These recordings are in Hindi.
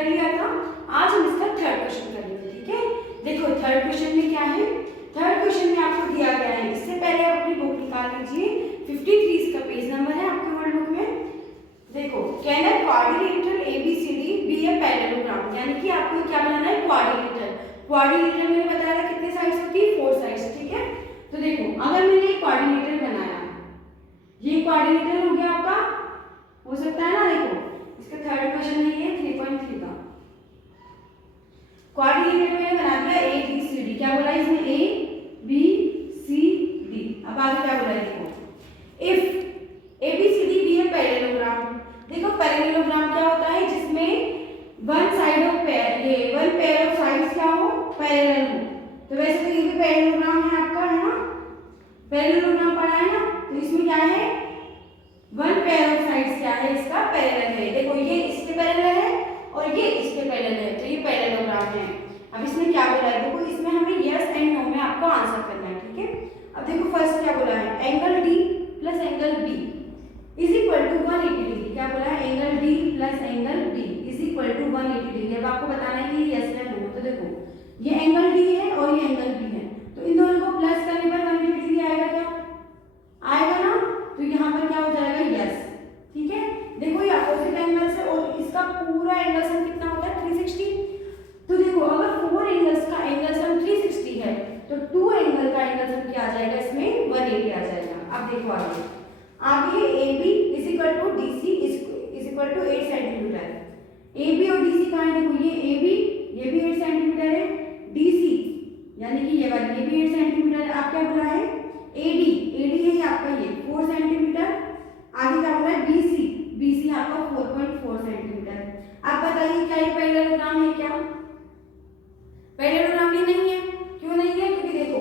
कर लिया था। आज हम इसका थर्ड क्वेश्चन करेंगे, ठीक है। देखो थर्ड क्वेश्चन में क्या है, थर्ड क्वेश्चन में आपको दिया गया है, इससे पहले आप अपनी बुक निकाल लीजिए, 53 इसका पेज नंबर है आपके वर्ड बुक में। देखो can a quadrilateral ABCD be a parallelogram, यानी कि आपको क्या बनाना है, क्वाड्रिलेटरल। क्वाड्रिलेटरल मैंने बताया था कितने साइड्स होती है, 4 साइड्स, ठीक है। तो देखो अगर मैंने क्वाड्रिलेटरल बनाया, ये क्वाड्रिलेटरल हो गया आपका, हो सकता है ना। देखो इसका थर्ड क्वेश्चन नहीं है 3.3 का। क्वाड्रिलेटरल मैंने बना दिया ए बी सी डी, क्या बोला इसमें, ए बी सी डी। अब आगे क्या बोला है, देखो if A B C D be a parallelogram. देखो पैरेललोग्राम क्या होता है, जिसमें वन साइड ऑफ पेयर, ये वन पेयर ऑफ साइड्स क्या हो, पैरेलल हो। तो वैसे तो ये भी पैरेललोग्राम है आपका, है ना, पैरेललोग्राम पढ़ा है ना। तो इसमें क्या है, वन पेयर ऑफ साइड्स क्या है, इसका पैरेलल है। देखो ये इसके पैरेलल है और ये इसके पैरेलल है, तो ये पैरेललोग्राम है। अब इसमें क्या बोला है, देखो इसमें हमें यस एंड नो में आपको आंसर करना है, ठीक है। अब देखो फर्स्ट क्या बोला है, angle D plus angle B is equal to 180 degree. क्या बोला है, angle D plus angle B is equal to 180 degree. अब आपको बताना है कि यस या नो। तो देखो ये एंगल डी है और ये एंगल बी है, तो इन दोनों को प्लस करने पर 180 डिग्री आएगा, क्या आएगा ना। तो यहाँ पर क्या हो जाएगा, यस, ठीक है। देखो ये अपोजिट एंगल से और इसका पूरा एंगल सम कितना होता है, 360। तो देखो अगर 4 एंगल्स का एंगल सम 360 है तो 2 एंगल का एंगल सम क्या आ जाएगा, इसमें 180 आ जाएगा। अब देखो आगे A B is equal to D C is equal to 8 centimetre. A B और डी सी कहाँ है, देखो ये ए बी, ये भी 8 सेंटीमीटर है, डी सी यानी कि ये वाली, ये भी 8 सेंटीमीटर है। आप क्या बोला है, ए डी है ये आपका, ये 4 सेंटीमीटर। आगे क्या बोला है, बी सी आपका 4.4 सेंटीमीटर। आप बताइए क्या ये पैरेललोग्राम है, क्या पैरेललोग्राम ये नहीं है। क्यों नहीं है, क्योंकि देखो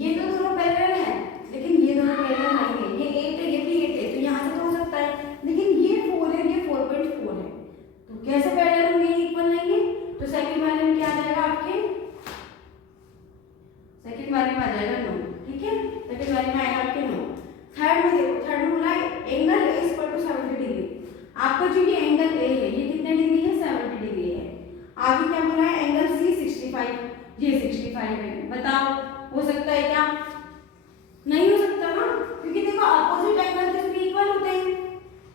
ये तो दोनों पैरेलल है लेकिन ये दोनों पैरेलल नहीं है। ये 8 है, ये भी 8 है, तो यहाँ से तो हो सकता है, लेकिन ये 4 है, ये 4.4 है, तो कैसे पैरेलल होंगे, इक्वल नहीं है। तो सेकंड वाले में क्या आ जाएगा, आपके सेकंड वाले में आ जाएगा नो, ठीक है। सेकंड वाले में आएगा आपके नो। थर्ड में देखो, थर्ड में बोला angle A is equal to 70 degree. आपका जो ये एंगल ए है ये कितने डिग्री है, 70 डिग्री है। आगे क्या बोला है, एंगल सी 65, ये 65 है। बताओ हो सकता है क्या, नहीं हो सकता ना, क्योंकि देखो अपोजिट एंगल तो इसमें इक्वल होते हैं।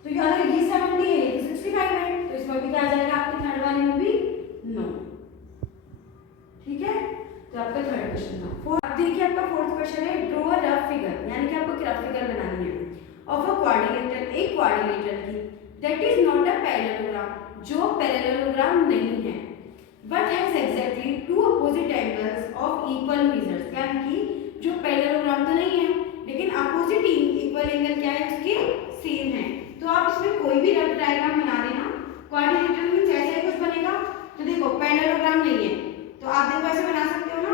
तो अगर ये 70 है ये 65 है, तो इसमें भी क्या आ जाएगा, आपके थर्ड वाले में भी नो, ठीक है। तो आपका थर्ड क्वेश्चन था। अब देखिए आपका फोर्थ क्वेश्चन है, ड्रॉ अ रफ फिगर, यानी कि आपको रफ फिगर बनानी है ऑफ अ क्वाड्रिलेटरल, एक क्वाड्रिलेटरल की, that is not a parallelogram, जो पैरेललोग्राम नहीं है, but has exactly 2 opposite angles of equal measures. यानी कि जो पैरेललोग्राम तो नहीं है लेकिन अपोजिट इक्वल एंगल क्या है, उसके सेम है। तो आप इसमें कोई भी रफ डायग्राम बना देना, क्वाड्रिलेटरल में जैसे ही कुछ बनेगा। तो देखो पैरेललोग्राम नहीं है तो आप देखो ऐसे बना सकते हो ना,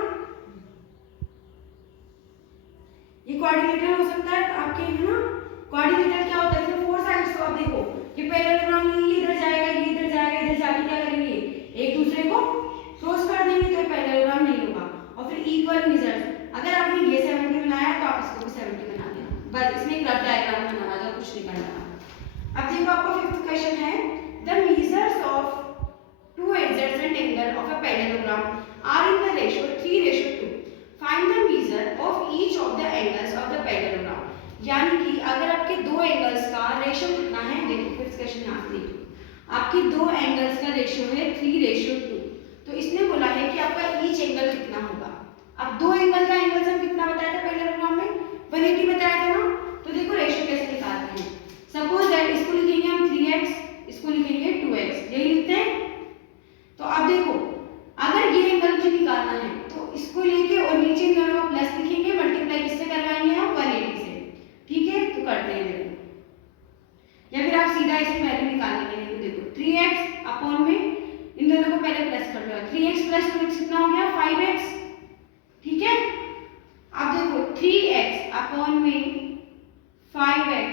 ये क्वाड्रिलेटरल हो सकता है आपके, है ना। क्वाड्रिलेटरल क्या होता है, इसमें 4 साइड्स। तो आप देखो ये पैरेललोग्राम नहीं, ये इधर जाएगा, ये इधर जाएगा, इधर जाके क्या करेंगे, एक दूसरे को क्रॉस कर देंगे, तो ये पैरेललोग्राम नहीं होगा। और फिर इक्वल मेजर्स, अगर आपने ये 70 बनाया तो आप इसको भी 70 बना देना, बस इसमें एक रफ डायग्राम बनाना था, कुछ नहीं करना। अब देखो आपका फिफ्थ क्वेश्चन है, the measures of 2 adjacent angle of a parallelogram are in the ratio 3:2. Find the measure of each of the angles of the parallelogram. यानी कि अगर आपके 2 एंगल्स का रेशियो कितना है, देखो फिफ्थ क्वेश्चन यहाँ से देखो, आपके 2 एंगल्स का रेशियो है 3:2। तो इसने बोला है कि आपका ईच एंगल कितना होगा। अब 2 एंगल का एंगल सम कितना बताया था पैरेललोग्राम में, 180 बताया था ना। तो देखो रेशियो कैसे निकालते हैं, सपोज दैट इसको लिखेंगे हम 3x, इसको लिखेंगे 2x, यही लिखते हैं। तो अब देखो अगर ये एंगल मुझे निकालना है तो इसको लेके और नीचे इन दोनों को प्लस लिखेंगे, मल्टीप्लाई किससे करवाएंगे हम, 180 से, ठीक है। तो करते हैं देखो, या फिर आप सीधा इसकी वैल्यू निकाल लेंगे। देखो 3x अपॉन में इन दोनों को पहले प्लस कर लो, 3x प्लस 2x कितना हो गया, 5x, ठीक है। अब देखो 3x अपॉन में 5x,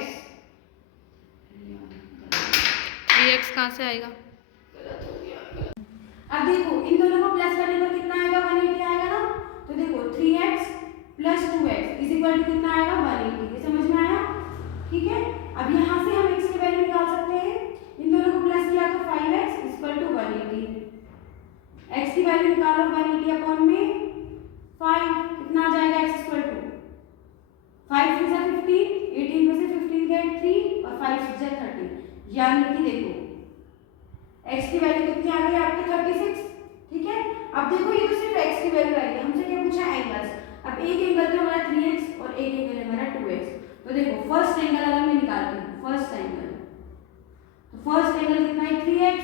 3x कहाँ से आएगा, अब देखो इन दोनों को प्लस करने पर कितना आएगा, 180 आएगा ना। तो देखो 3x plus 2x is equal to कितना आएगा, 180। ये समझ में आया, ठीक है। अब यहाँ से हम x की वैल्यू निकाल सकते हैं, इन दोनों को प्लस किया तो 5x इज इक्वल टू 180। यानी कि देखो x की वैल्यू कितनी आ गई आपकी 36, ठीक है। अब देखो ये तो सिर्फ x की वैल्यू आई है, हमसे क्या पूछा एंगल्स। अब एक एंगल तो हमारा 3x और एक एंगल है हमारा 2x। तो देखो फर्स्ट एंगल अगर मैं निकालती हूँ, फर्स्ट एंगल, तो फर्स्ट एंगल कितना है 3x,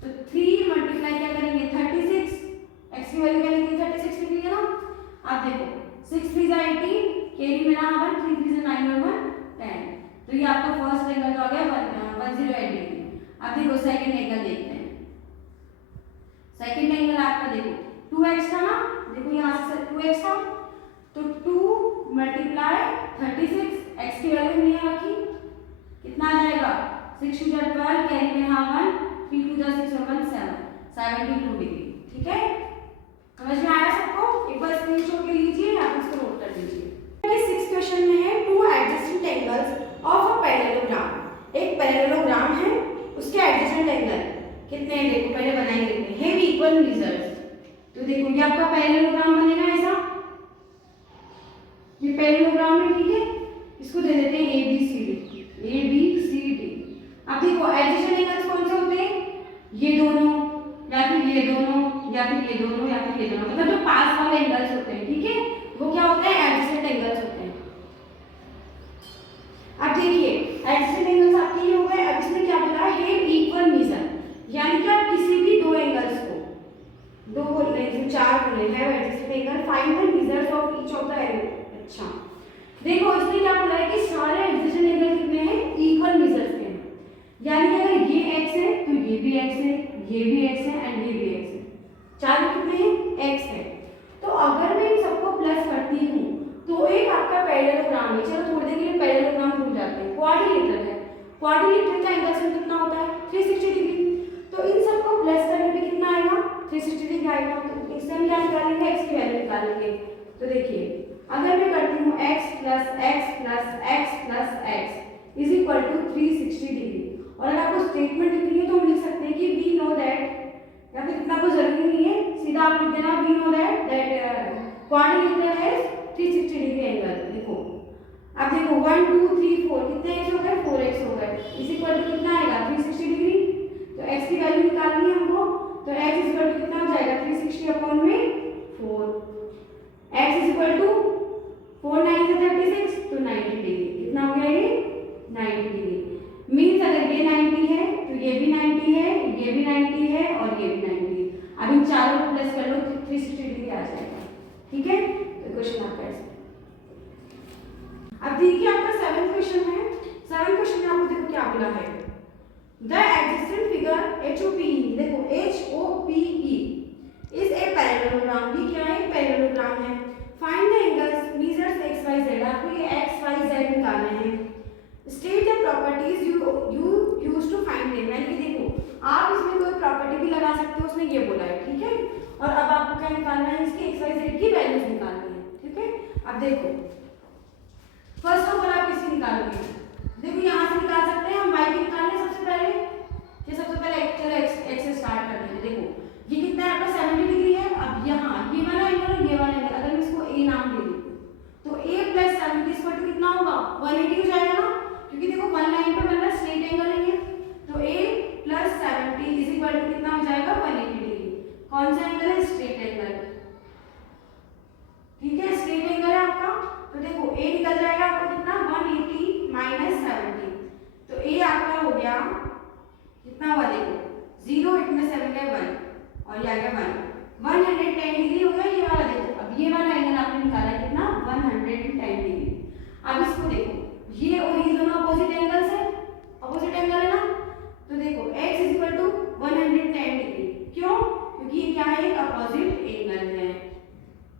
तो 3 मल्टीप्लाई क्या करेंगे 36, x की वैल्यू क्या लिखेंगे 36 लिखेंगे ना। अब देखो 6 3 18, कैरी में ना 1, 3 3 9 और 1 10, तो ये आपका फर्स्ट एंगल तो आ गया 108 डिग्री। अब देखो सेकंड एंगल देखते हैं। सेकंड एंगल आपका देखो 2x था ना, देखो यहाँ से 2x था, तो 2 मल्टीप्लाई 36, x की वैल्यू नहीं रखी, कितना आ जाएगा 6 2 12, कैरी में यहाँ 1, 3 2 6 और 1 7, 72 डिग्री, ठीक है। समझ में आया सबको? एक बार स्क्रीनशॉट ले लीजिए, आप इसको नोट कर लीजिए। 6 क्वेश्चन में है two adjacent angles of a parallelogram. एक पैरेललोग्राम है, उसके एडजेसेंट एंगल कितने हैं देखो, पहले बनाएंगे देखते हैं। हैव इक्वल मेजर्स, तो देखो ये आपका पैरेललोग्राम बनेगा ऐसा, ये पैरेललोग्राम है, ठीक है। इसको दे देते हैं ABCD। अब देखो एडजेसेंट एंगल्स कौन से होते हैं, ये दोनों या फिर ये दोनों या फिर ये दोनों या फिर ये दोनों, मतलब जो पास वाले एंगल्स होते हैं, ठीक है, वो क्या होते हैं एडजेसेंट एंगल्स होते हैं। अब देखिए एडजेसेंट एंगल्स आपके ये हो गए। अब इसमें क्या बोला है इक्वल मेजर, यानी कि आप किसी भी दो एंगल्स को, दो बोल रहे हैं, चार बोल रहे हैं adjacent angle, find the measures of each of the angle. अच्छा देखो इसने क्या बोला है कि सारे एडजेसेंट एंगल कितने हैं इक्वल मेजर्स के हैं, यानी कि अगर ये x है तो ये भी x है, ये भी x है एंड ये भी x है, चारों कितने हैं x है। तो अगर मैं इन सबको प्लस करती हूँ तो एक आपका पैरेललोग्राम है, चलो थोड़ी देर के लिए पैरेललोग्राम भूल जाते हैं, क्वाड्रिलेटरल है। क्वाड्रिलेटरल का एंगल से कितना होता है 360 डिग्री, तो इन सबको प्लस करने पे कितना आएगा 360 डिग्री आएगा। तो इससे हम क्या निकालेंगे x की वैल्यू निकालेंगे। तो देखिए अगर मैं करती हूँ x plus x plus x plus x is equal to 360 degree, और अगर आपको स्टेटमेंट लिखनी है तो हम लिख सकते हैं कि वी नो दैट, या फिर इतना कुछ जरूरी नहीं है, सीधा आप लिख देना we know that quadrilateral has 360 degree angle. देखो अब देखो 1 2 3 4 कितने x हो गए 4x हो गए, इज इक्वल टू कितना आएगा 360 डिग्री। तो x की वैल्यू निकालनी है हमको, तो x इज इक्वल टू कितना हो जाएगा 360 अपॉन में 4, x इज इक्वल टू 4 9 से 36, तो 90 डिग्री, कितना हो गया ये 90 डिग्री। मीन्स अगर ये 90 है तो ये भी 90 है, ये भी 90 है और ये भी 90 है। अब इन चारों को प्लस कर लो तो 360 डिग्री आ जाएगा, ठीक है। तो क्वेश्चन आपका ऐसे। अब देखिए आपका 7th क्वेश्चन है। 7th क्वेश्चन में आपको देखो क्या बोला है, द एडजेसेंट फिगर HOPE, देखो HOPE इज ए पैरेललोग्राम, ये क्या है पैरेललोग्राम है। Find the angles measures XYZ, आपको ये XYZ निकालना है। State the properties you use to find them, यानी कि देखो आप इसमें कोई प्रॉपर्टी भी लगा सकते हो, उसने ये बोला है, ठीक है। और अब आपको क्या निकालना है इसके XYZ की वैल्यूज निकालनी है, ठीक है। अब देखो फर्स्ट ऑफ ऑल आप किसकी निकालोगे, देखो यहाँ से निकाल सकते हैं हम y की निकालने सबसे पहले, ये सबसे पहले चलो x से स्टार्ट कर लेते हैं। देखो ये कितना है आपका 70 डिग्री है। अब यहाँ ये वाला एंगल और ये वाला एंगल, अगर मैं इसको a नाम दे दूँ तो a प्लस 70 इक्वल टू कितना होगा 180 हो जाएगा ना, क्योंकि देखो वन लाइन पे बन रहा स्ट्रेट एंगल है ये, तो a plus 70 is equal to कितना हो जाएगा 180 डिग्री। कौन सा एंगल है स्ट्रेट एंगल, ठीक है स्ट्रेट एंगल है आपका। तो देखो a निकल जाएगा आपको कितना 180 माइनस 70, तो a आपका हो गया कितना हुआ देखो 0 8 में 7 गए 1 और ये आ गया 1, 110 डिग्री हो गया ये वाला। देखो अब ये वाला एंगल आपने निकाला कितना 110 डिग्री। अब इसको देखो ये और ये दोनों अपोजिट एंगल्स है, अपोजिट एंगल है ना, तो देखो x is equal to 110 degree, क्यों क्योंकि ये क्या है एक अपोजिट एंगल है।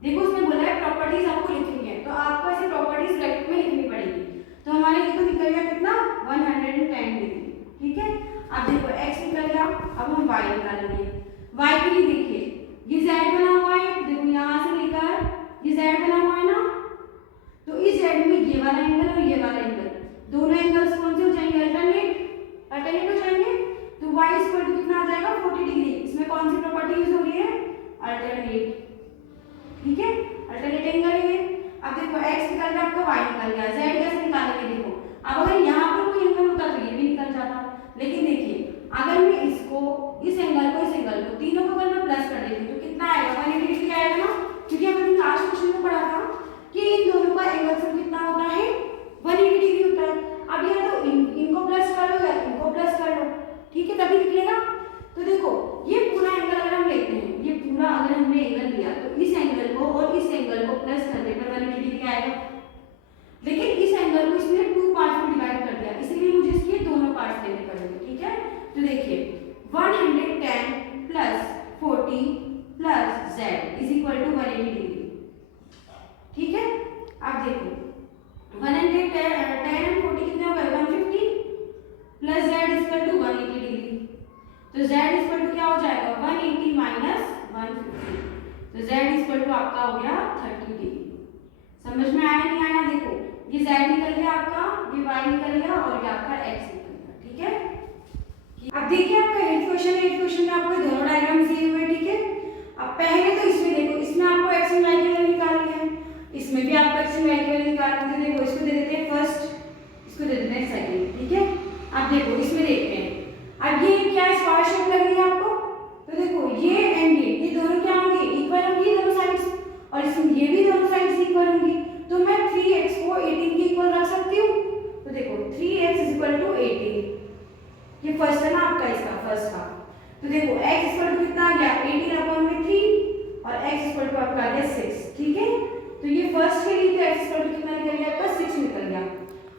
देखो उसने बोला है प्रॉपर्टीज आपको लिखनी है, तो आपको ऐसे प्रॉपर्टीज ब्रैकेट में लिखनी पड़ेगी। तो हमारे ये तो निकल गया कितना 110 डिग्री, ठीक है। अब देखो x निकल गया, अब हम y निकालेंगे। y के लिए देखिए ये z बना हुआ है, देखो यहाँ से लेकर ये z बना हुआ है ना, तो इस z में ये वाला एंगल और ये वाला एंगल, दोनों एंगल्स कौन से हो जाएंगे अल्टरनेट हो जाएंगे। तो y इक्वल टू कितना आ जाएगा 40 डिग्री। इसमें कौन सी प्रॉपर्टी यूज हो रही है अल्टरनेट, ठीक है अल्टरनेट एंगल है। अब देखो x निकल गया आपका y निकल गया, z कैसे निकालेंगे देखो। अब अगर यहाँ पर कोई एंगल होता तो ये भी निकल जाता, 110 plus 40 plus z is equal to 180 degree. ठीक है, अब देखो 110 एंड 40 कितने हो गए 150 plus z is equal to 180 degree. तो z इज इक्वल टू क्या हो जाएगा 180 माइनस 150, तो z इज इक्वल टू आपका हो गया 30 डिग्री। समझ में आया नहीं आया? देखो ये z निकल गया आपका, ये y निकल गया और ये आपका x निकल गया। ठीक है, अब देखिए आपका 8th क्वेश्चन है। 8th क्वेश्चन में आपको दोनों डायग्राम दिए हुए। ठीक है, अब पहले तो इसमें देखो, इसमें आपको x और y की वैल्यू निकालनी है, इसमें भी आपको x और y की वैल्यू निकालनी है। देखो इसको दे देते हैं फर्स्ट, इसको दे देते हैं सेकंड। ठीक है, अब देखो इसमें देखते हैं, अब ये क्या स्क्वायर शेप लग रही है आपको, तो देखो ये एंड ये दोनों क्या होंगे इक्वल होंगी दोनों साइड्स, और इसमें ये भी दोनों साइड्स इक्वल होंगी। तो मैं 3x को 18 के इक्वल रख सकती हूँ। तो देखो 3x इज इक्वल टू 18, ये फर्स्ट है ना आपका, इसका फर्स्ट का। तो देखो x इक्वल टू कितना आ गया 18 अपॉन में 3 और x इक्वल टू आपका आ गया 6। ठीक है, तो ये फर्स्ट के लिए तो x इक्वल टू कितना निकल गया आपका 6 निकल गया।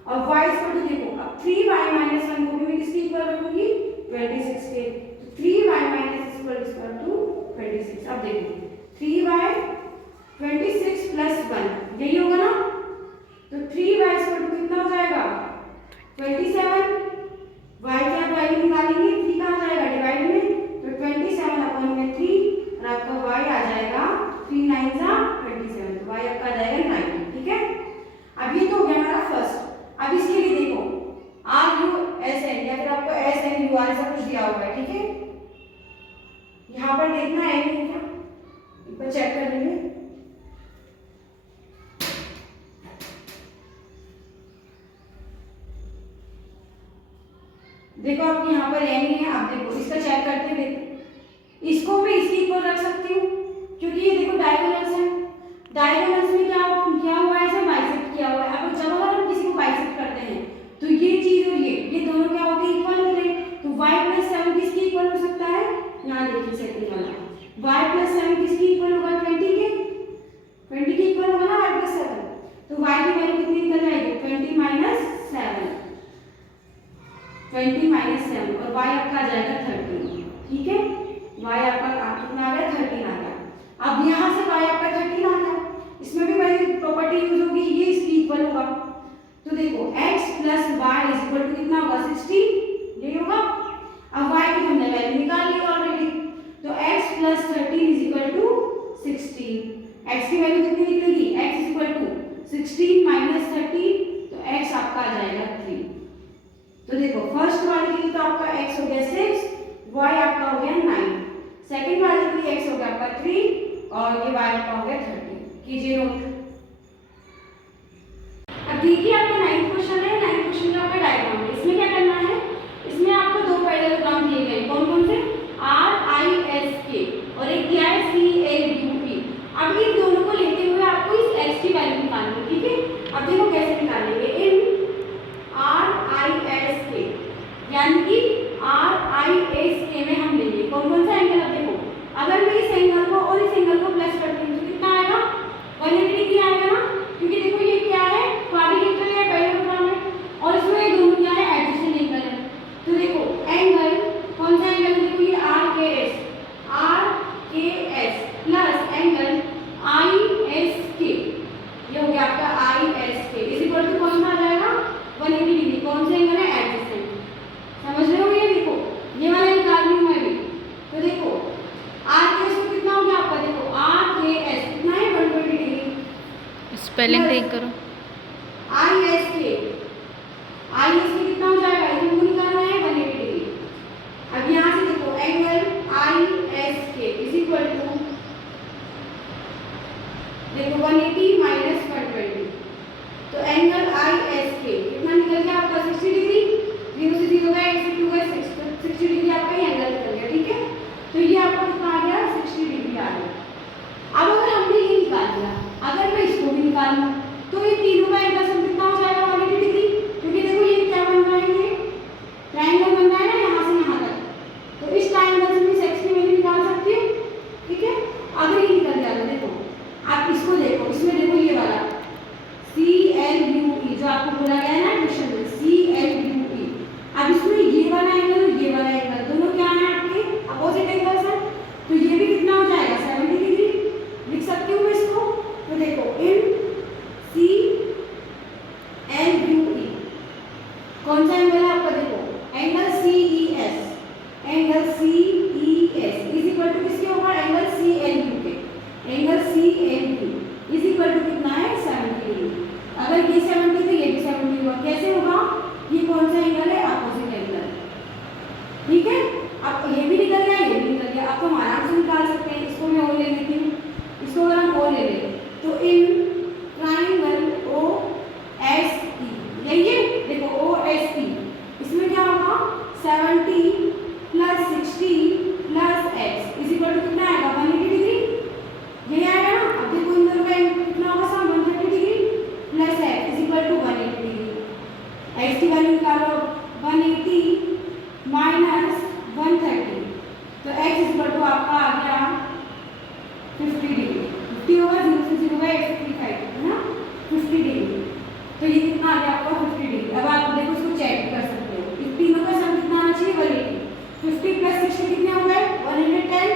और y इक्वल टू देखो, अब 3y माइनस 1 को भी मैं किसके इक्वल रखूंगी 26 के। तो 3y माइनस इक्वल टू 26। अब देखो 3y 26 प्लस 1 यही होगा ना, तो 3y इक्वल टू कितना हो जाएगा 27। y की आप वैल्यू निकालेंगे 3 कहाँ जाएगा डिवाइड में, तो 27 अपॉन में 3 और आपका y आ जाएगा 3 9 जा 27, तो y आपका आ जाएगा 90। ठीक है, अब ये तो हो गया हमारा फर्स्ट। अब इसके लिए देखो r u s n या फिर आपको s n u r ऐसा कुछ दिया हुआ है। ठीक है, यहाँ पर देखना है नहीं क्या, एक बार चेक कर लेंगे। देखो आप यहाँ पर n ही है, आप देखो इसका चेक करते देखो, इसको मैं इसके इक्वल रख सकती हूँ क्योंकि ये देखो डायगोनल्स है, डायगोनल्स में क्या हुआ है इसे बाइसेक्ट किया हुआ है। अब जब अगर हम किसी को बाइसेक्ट करते हैं तो ये चीज और ये दोनों क्या होते हैं इक्वल होते हैं। तो y प्लस 7 किसके इक्वल हो सकता है, यहाँ देखिए सेकंड वाला y प्लस 7 किसके इक्वल होगा 20 के इक्वल होगा ना y प्लस 7। तो y की वैल्यू कितनी निकल जाएगी 20 माइनस 7 और y आपका आ जाएगा 13। ठीक है, y आपका कितना आ गया 13 आ गया। अब यहाँ से y आपका 13 आ गया, इसमें भी वही प्रॉपर्टी यूज होगी, ये इसकी इक्वल होगा। तो देखो x plus y is equal to कितना होगा 60, यही होगा। अब y की हमने वैल्यू निकाल ली ऑलरेडी, तो x plus 13 is equal to 16। x की वैल्यू कितनी निकलेगी x is equal to 16 minus 30, तो x आपका आ जाएगा 3। तो देखो फर्स्ट वाले के लिए तो आपका x हो गया 6, y आपका हो गया 9, सेकंड वाले के लिए x हो गया आपका 3 और ये y आपका हो गया 30। कीजिए नोट। अब देखिए आपका 9th क्वेश्चन है। 9th क्वेश्चन का आपका डायग्राम है, इसमें क्या करना है, इसमें आपको दो पैरेललोग्राम दिए गए, कौन कौन से R I S K और एक दिया है C L U P। अब इन दोनों को लेते हुए आपको इस x की वैल्यू निकालनी है। ठीक है, अब देखो कैसे निकालेंगे, इन R I S K यानी कि R I S K में हम लेंगे कौन कौन सा एंगल। अब देखो अगर मैं इस एंगल को और इस एंगल को प्लस करती हूँ तो कितना आएगा 180 डिग्री आएगा ना, क्योंकि देखो ये क्या है क्वाड्रिलेटरल है पैरेललोग्राम है और इसमें ये दोनों क्या है एडजेसेंट एंगल है। तो देखो एंगल कौन सा एंगल, देखो ये R K S plus angle I S K, ये हो गया आपका I S K is equal to कौन सा आ जाएगा 180 डिग्री, कौन सा एंगल है एडजेसेंट। समझ रहे हो, ये देखो ये वाला निकाल रही हूँ मैं भी। तो देखो R K S को कितना हो गया आपका, देखो R K S कितना है 120 डिग्री, स्पेलिंग ठीक करो। I S K कितना हो जाएगा, ये हमको निकालना है 180 डिग्री। अब यहाँ से देखो angle I S K is equal to देखो 180 माइनस 120, तो एंगल I S K कितना निकल गया आपका 60 डिग्री, 0 से 0 गया 1 से 2 गया 6, तो 60 डिग्री आपका ये एंगल निकल गया। ठीक है, तो ये आपका कितना आ गया 60 डिग्री आ गया। अब अगर हमने ये निकाल लिया, अगर मैं इसको भी निकाल लूँ तो ये ठीक है, अब ये भी निकल गया, ये भी निकल गया। अब तो हम आराम से निकाल सकते हैं। इसको मैं और ले लेती हूँ, इसको अगर हम और ले लें तो in triangle O S E, यही है, देखो ओ एस ई, इसमें क्या होगा 70 plus 60 plus X is equal to कितना आएगा 180 डिग्री, यही आएगा ना। अब देखो इन दोनों का कितना होगा sum 130 degree plus X is equal to 180 degree. X की वैल्यू निकालो 180 माइनस 130, तो x इज इक्वल टू आपका आ गया 50 डिग्री। 50 होगा 0 से 0 है 55 है ना, 50 डिग्री। तो ये कितना आ गया आपका 50 डिग्री। अब आप देखो इसको चेक कर सकते हो, इस तीनों का सम कितना आना चाहिए 180। 50 प्लस 60 कितने हो गए 110,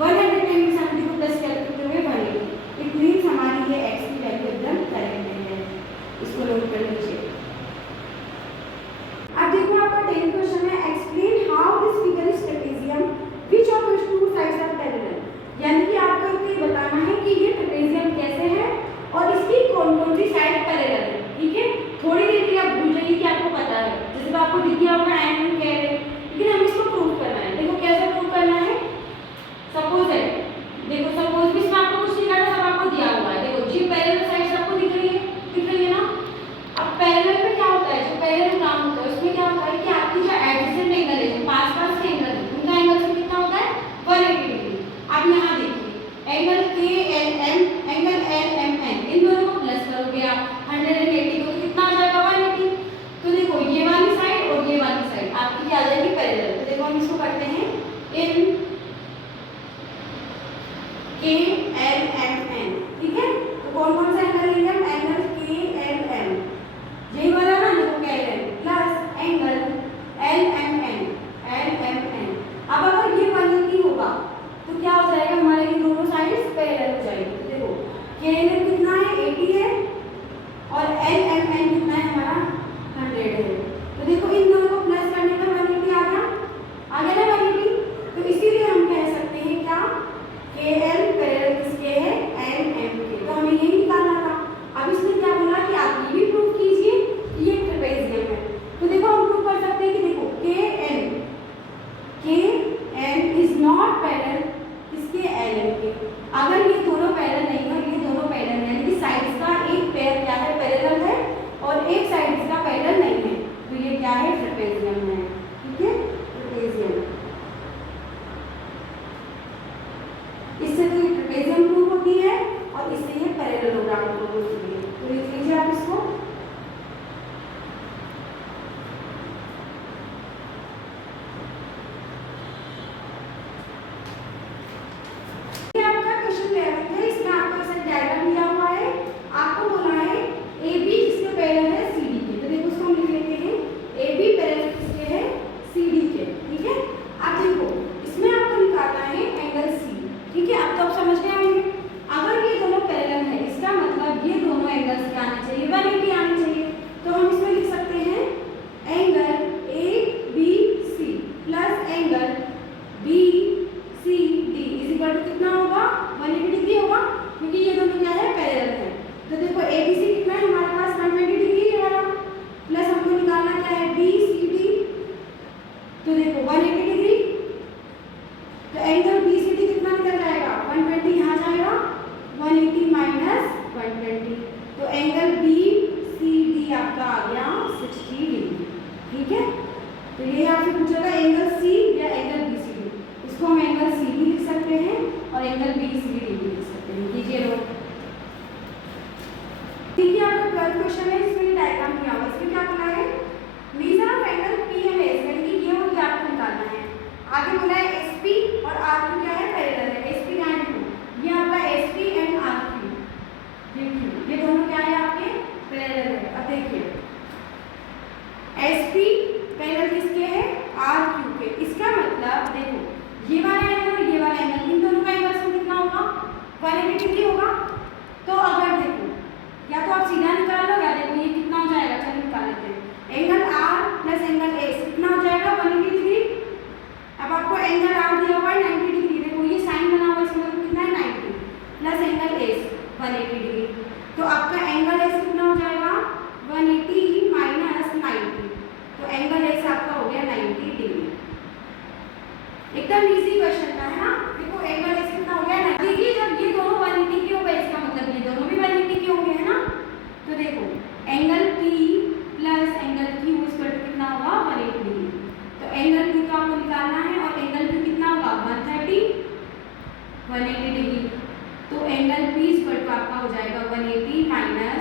110 में 70 को प्लस करते हुए 180। इट मींस हमारी ये x की वैल्यू एकदम करेक्ट है। इसको नोट कर लीजिए। अब देखो आपका 10th क्वेश्चन है, explain how this figure is trapezium which of its two sides are parallel. यानी कि आपको ये बताना है कि ये ट्रेपेजियम कैसे है और इसकी कौन-कौन सी साइड पैरेलल है। ठीक है, थोड़ी देर के लिए आप भूल जाइए कि आपको पता है, जैसे तो आपको दिख गया होगा एंगल कह रहे, लेकिन हमें इसको प्रूव करना है। देखो कैसे प्रूव करना है, सपोज है, देखो सपोज भी इसमें आपको कुछ नहीं करना, सब आपको दिया हुआ है। देखो जी पैरेलल साइड्स आपको दिख रही है ना। अब पैरेलल में क्या होता है, जो पैरेलल काम होता है उसमें क्या होता है कि आपकी जो एडजेसेंट एंगल है, जो पास-पास के एंगल है, उनका एंगल से कितना होता है 180 डिग्री। अब यहाँ देखिए एंगल KLM एंगल LMN, इन दोनों को प्लस करोगे आप 180 को, तो कितना आ जाएगा 180। तो देखो ये वाली साइड और ये वाली साइड आपकी क्या आ जाएगी पैरेलल। तो देखो हम इसको करते हैं इन KLMN, ठीक है। तो कौन कौन सा एंगल लेंगे हम, एंगल KLM, यही वाला ना, देखो KLM प्लस एंगल LMN। अब अगर ये 180 होगा तो क्या हो जाएगा, हमारे ये दोनों साइड्स पैरेलल हो जाएगी। तो देखो KLM कितना है 80 है और LMN कितना है हमारा 100 है। तो देखो इन दोनों को प्लस करने पर 180 आ गया ना 180। तो इसीलिए हम कह सकते हैं क्या, KL पैरेलल किसके है LM के। तो हमें यही निकालना था। अब इसने क्या बोला कि आप ये भी प्रूव कीजिए कि ये ट्रेपेजियम है। तो देखो हम प्रूव कर सकते हैं कि देखो KN इज नॉट पैरेलल किसके LM के। अगर ये दोनों पैरेलल नहीं है और ये दोनों पैरेलल है, यानी कि साइड्स का एक पेयर क्या है पैरेलल है और एक साइड इसका पैरेलल नहीं है, तो ये क्या है ट्रेपेजियम है। ठीक है, ट्रेपेजियम, इससे तो ये ट्रेपेजियम प्रूव होती है और इससे ये पैरेललोग्राम प्रूव होती है। तो लिख लीजिए आप इसको। आपका क्वेश्चन 11 है, इसमें आपको ऐसा डायग्राम दिया हुआ है, आपको बोला है AB किसके पैरेलल है CD के। तो देखो उसको हम लिख लेते हैं AB पैरेलल किसके है CD के। ठीक है, अब देखो इसमें आपको निकालना है एंगल C। ठीक है, अब तो आप समझ गए होंगे, अगर ये दोनों पैरेलल है इसका मतलब ये दोनों एंगल्स क्या आने चाहिए 180 आने चाहिए। तो हम इसमें लिख सकते हैं angle ABC plus angle BCD is equal to कितना होगा 180 डिग्री होगा, क्योंकि ये दोनों क्या है पैरेलल है। तो देखो ABC कितना है हमारे पास 120 डिग्री है वाला, प्लस हमको निकालना क्या है BCD। तो देखो 180 डिग्री, तो एंगल BCD कितना निकल जाएगा 120, यहाँ जाएगा 180 माइनस 120, तो एंगल BCD आपका आ गया 60 डिग्री। ठीक है, तो ये आपसे पूछेगा एंगल C या एंगल BCD, इसको हम एंगल C भी लिख सकते हैं और एंगल BCD भी लिख सकते हैं। कीजिए लोग। ठीक है, आपका 12th क्वेश्चन है, इसमें डायग्राम दिया हुआ है। इसमें क्या बोला है, मेजर ऑफ एंगल PMS, यानी कि ये हो गया आपको निकालना है। आगे बोला है SP और RQ क्या है पैरेलल है। SP क्या है, ये आपका SP एंड RQ, देखिए ये दोनों क्या है आपके पैरेलल है। अब देखिए SP पैरेलल किसके है RQ के, इसका मतलब देखो ये वाला एंगल और ये वाला एंगल, इन दोनों का एंगल सम कितना होगा 180 डिग्री होगा। तो अगर देखो या तो आप सीधा निकाल लो या देखो ये कितना हो जाएगा, चलो निकाल लेते हैं। Angle R plus angle S कितना हो जाएगा 180 डिग्री। अब आपको एंगल R दिया हुआ है 90 डिग्री, देखो ये साइन बना हुआ है, इसका मतलब कितना है 90 प्लस एंगल S 180 डिग्री। तो आपका एंगल S कितना हो जाएगा 180 माइनस 90, तो एंगल S आपका हो गया 90 डिग्री। एकदम इजी क्वेश्चन था, है ना। देखो एंगल x कितना हो गया 90। देखिए जब ये दोनों 180 के हो गए इसका मतलब ये दोनों भी 180 के होंगे, है ना। तो देखो angle P plus angle Q equal to कितना होगा 180 डिग्री। तो एंगल Q तो आपको निकालना है और एंगल Q कितना होगा 180 डिग्री। तो एंगल P इक्वल टू आपका हो जाएगा 180 माइनस